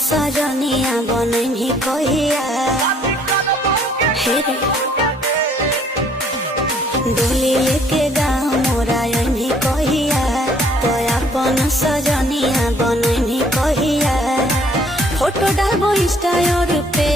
सजनिया बनही कहिया हे रे डोली लेके गाँव मोरा यही कहिया तो अपन सजनिया बनही कहिया फोटो डालबो इंस्टा और पे